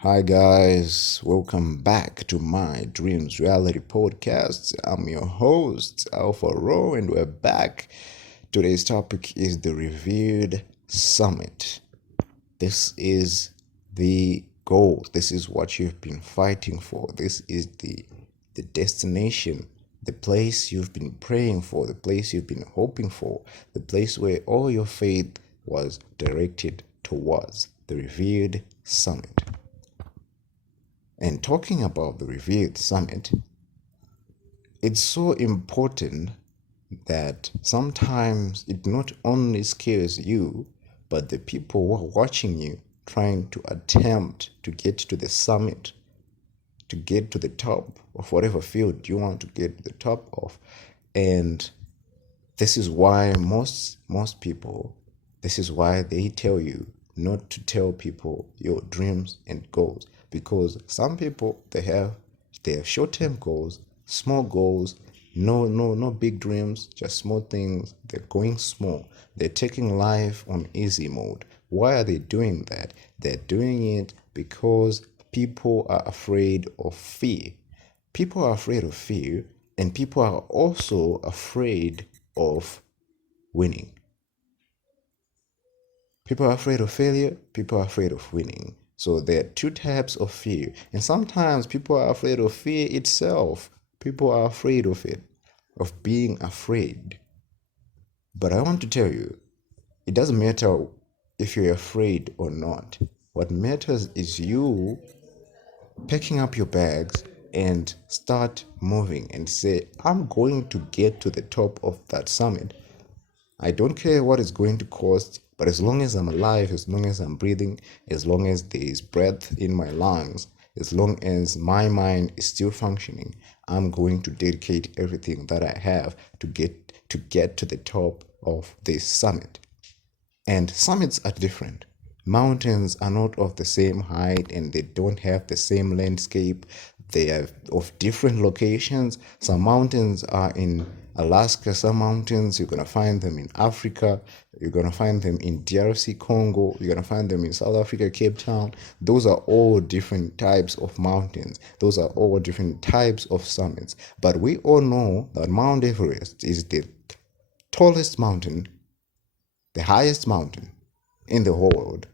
Hi guys, welcome back to my Dreams Reality Podcast. I'm your host, Alpha Row, and we're back. Today's topic is the Revered Summit. This is the goal. This is what you've been fighting for. This is the destination, the place you've been praying for, the place you've been hoping for, the place where all your faith was directed towards, the Revered Summit. And talking about the Revered Summit, it's so important that sometimes it not only scares you, but the people who are watching you trying to attempt to get to the summit, to get to the top of whatever field you want to get to the top of. And this is why most people, this is why they tell you not to tell people your dreams and goals, because some people they have their short-term goals, small goals, no big dreams, just small things. They're going small. They're taking life on easy mode. Why are they doing that? They're doing it because people are afraid of fear. People are afraid of fear, and people are also afraid of winning. People are afraid of failure, people are afraid of winning. So there are two types of fear. And sometimes people are afraid of fear itself. People are afraid of it, of being afraid. But I want to tell you, it doesn't matter if you're afraid or not. What matters is you packing up your bags and start moving and say, I'm going to get to the top of that summit. I don't care what it's going to cost, but as long as I'm alive, as long as I'm breathing, as long as there is breath in my lungs, as long as my mind is still functioning, I'm going to dedicate everything that I have to get to the top of this summit. And summits are different. Mountains are not of the same height and they don't have the same landscape. They are of different locations. Some mountains are in Alaska, some mountains you're going to find them in Africa, you're going to find them in DRC Congo, you're going to find them in South Africa, Cape Town. Those are all different types of mountains. Those are all different types of summits. But we all know that Mount Everest is the tallest mountain, the highest mountain in the whole world.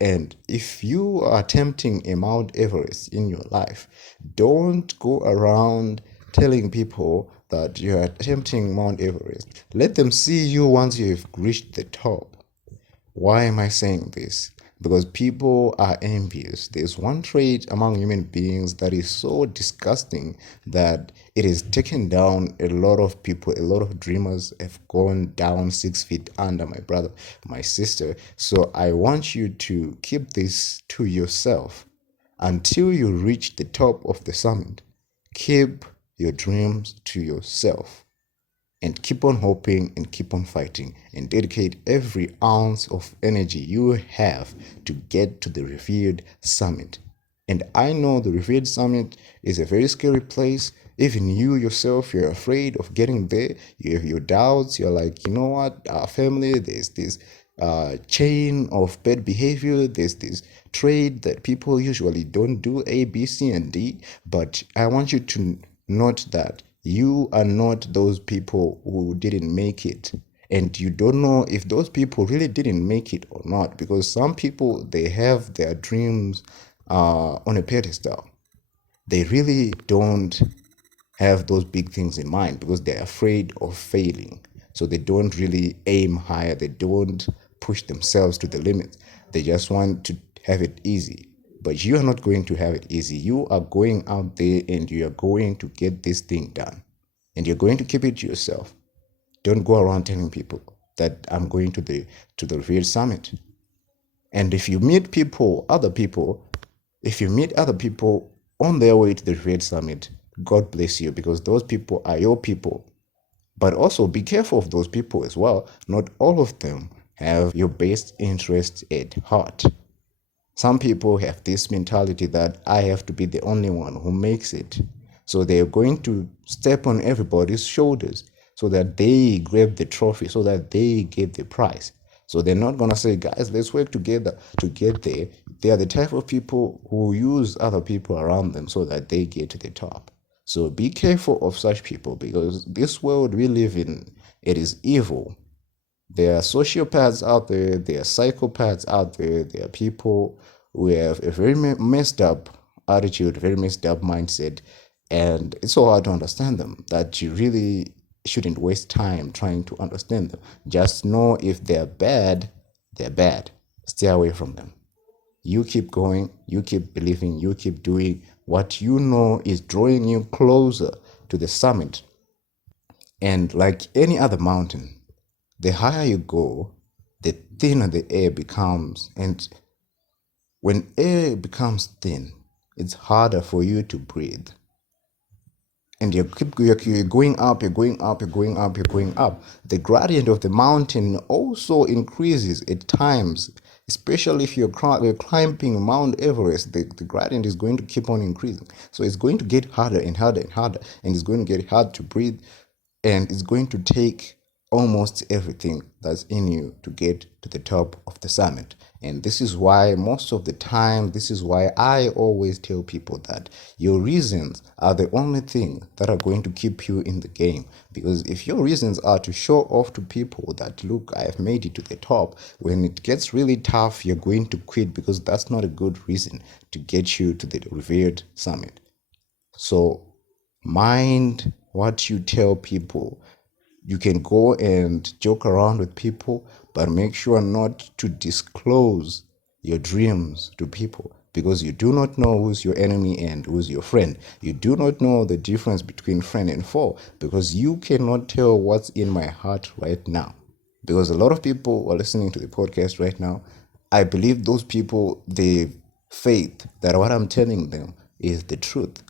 And if you are attempting a Mount Everest in your life, don't go around telling people that you're attempting Mount Everest. Let them see you once you've reached the top. Why am I saying this? Because people are envious. There's one trait among human beings that is so disgusting that it has taken down a lot of people. A lot of dreamers have gone down 6 feet under, my brother, my sister. So I want you to keep this to yourself until you reach the top of the summit. Keep your dreams to yourself and keep on hoping and keep on fighting and dedicate every ounce of energy you have to get to the Revered Summit. And I know the Revered Summit is a very scary place. Even you yourself, you're afraid of getting there. You have your doubts. You're like, you know what? Our family, there's this chain of bad behavior. There's this trade that people usually don't do, A, B, C, and D. But I want you to note that you are not those people who didn't make it. And you don't know if those people really didn't make it or not, because some people, they have their dreams on a pedestal. They really don't have those big things in mind because they're afraid of failing. So they don't really aim higher. They don't push themselves to the limit. They just want to have it easy. But you are not going to have it easy. You are going out there and you are going to get this thing done. And you're going to keep it to yourself. Don't go around telling people that I'm going to the Revered Summit. And if you meet people, if you meet other people on their way to the Revered Summit, God bless you, because those people are your people. But also be careful of those people as well. Not all of them have your best interest at heart. Some people have this mentality that I have to be the only one who makes it. So they're going to step on everybody's shoulders so that they grab the trophy, so that they get the prize. So they're not gonna say, guys, let's work together to get there. They are the type of people who use other people around them so that they get to the top. So be careful of such people, because this world we live in, it is evil. There are sociopaths out there, there are psychopaths out there, there are people who have a very messed up attitude, very messed up mindset, and it's so hard to understand them that you really shouldn't waste time trying to understand them. Just know if they're bad, they're bad. Stay away from them. You keep going, you keep believing, you keep doing what you know is drawing you closer to the summit. And like any other mountain, the higher you go, the thinner the air becomes. And when air becomes thin, it's harder for you to breathe. And you're going up, you're going up, you're going up, you're going up. The gradient of the mountain also increases at times, especially if you're climbing Mount Everest. The gradient is going to keep on increasing. So it's going to get harder and harder and harder, and it's going to get hard to breathe, and it's going to take almost everything that's in you to get to the top of the summit. And this is why most of the time, this is why I always tell people that your reasons are the only thing that are going to keep you in the game. Because if your reasons are to show off to people that, look, I have made it to the top, when it gets really tough, you're going to quit, because that's not a good reason to get you to the Revered Summit. So mind what you tell people. You can go and joke around with people, but make sure not to disclose your dreams to people, because you do not know who's your enemy and who's your friend. You do not know the difference between friend and foe, because you cannot tell what's in my heart right now. Because a lot of people are listening to the podcast right now. I believe those people, they faith that what I'm telling them is the truth,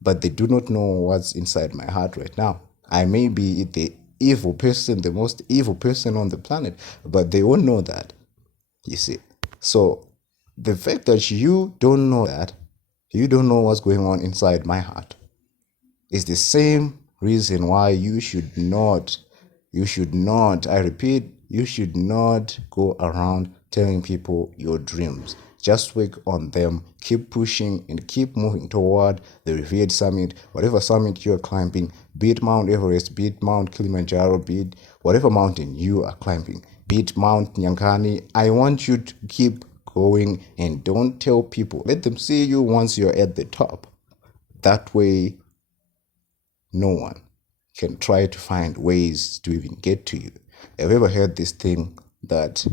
but they do not know what's inside my heart right now. I may be the evil person, the most evil person on the planet, but they won't know that, you see. So the fact that you don't know that, you don't know what's going on inside my heart, is the same reason why you should not, I repeat, you should not go around telling people your dreams. Just work on them, keep pushing and keep moving toward the Revered Summit, whatever summit you're climbing, be it Mount Everest, be it Mount Kilimanjaro, be it whatever mountain you are climbing, be it Mount Nyankani. I want you to keep going and don't tell people. Let them see you once you're at the top. That way, no one can try to find ways to even get to you. Have you ever heard this thing that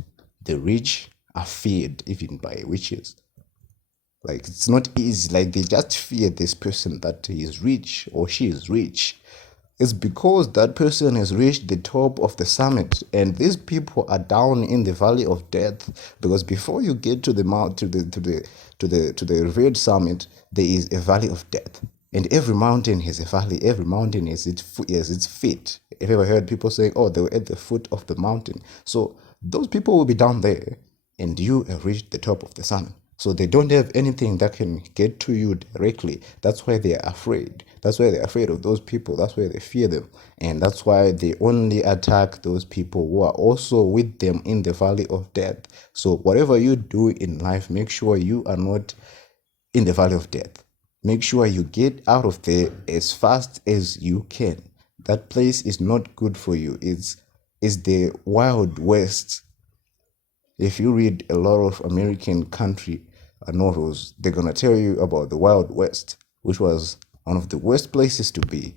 the rich are feared even by witches? Like, it's not easy. Like, they just fear this person that he is rich or she is rich. It's because that person has reached the top of the summit, and these people are down in the valley of death. Because before you get to the mount, to the Revered Summit, there is a valley of death. And every mountain has a valley. Every mountain has its feet. Have you ever heard people saying, oh, they were at the foot of the mountain? So those people will be down there, and you have reached the top of the summit. So they don't have anything that can get to you directly. That's why they are afraid. That's why they're afraid of those people. That's why they fear them. And that's why they only attack those people who are also with them in the valley of death. So whatever you do in life, make sure you are not in the valley of death. Make sure you get out of there as fast as you can. That place is not good for you. It's the Wild West. If you read a lot of American country novels, they're going to tell you about the Wild West, which was one of the worst places to be.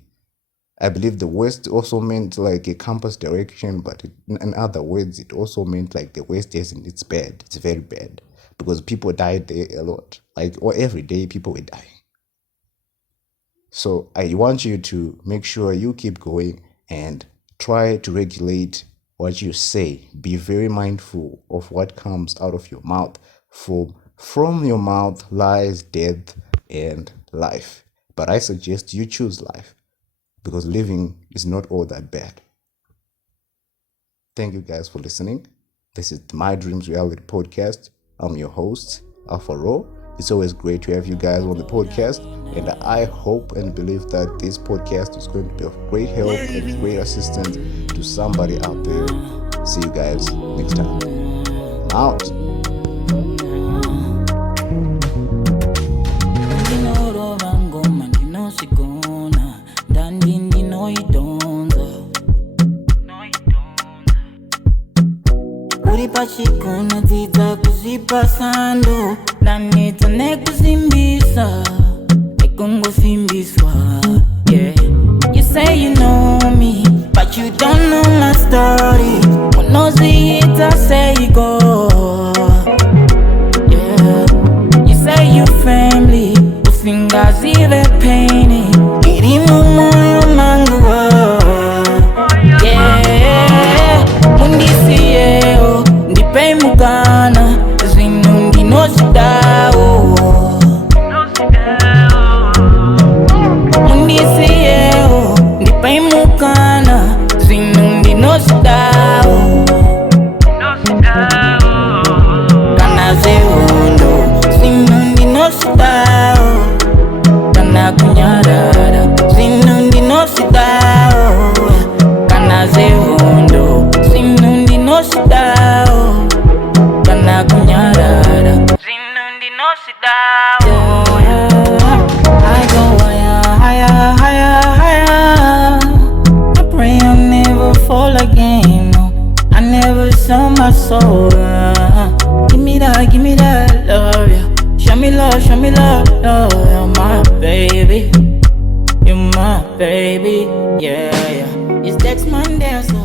I believe the West also meant like a compass direction, but in other words, it also meant like the West isn't, it's bad. It's very bad, because people died there a lot. Like, or every day people were dying. So I want you to make sure you keep going and try to regulate what you say. Be very mindful of what comes out of your mouth. From your mouth lies death and life. But I suggest you choose life, because living is not all that bad. Thank you guys for listening. This is My Dreams Reality Podcast. I'm your host, Alpha Ro. It's always great to have you guys on the podcast, and I hope and believe that this podcast is going to be of great help and great assistance to somebody out there. See you guys next time. I'm out. Pachikuna zita kuzipasando nanita nekuzimbisa nekungosimbiswa. Yeah, you say you know me, but you don't know my story. Unozita say you go. Yeah, you say you family, usingazive paini irimu moyo manguwa. Yeah, mundisiye ndipei mukana zinu ndinosidao. Mundisiyeho ndipei mukana zinu ndinosidao. Kana zehondo zinu ndinosidao. Kana kunyarara zinu ndinosidao. Kana zehondo zinu ndinosidao. Kana kunyarara zinu ndinosidao. I go higher, higher, higher. I pray I'll never fall again. No, I never sell my soul. Give me that love, yeah. Show me love, love. You're my baby, you're my baby, yeah, yeah. It's next Monday, so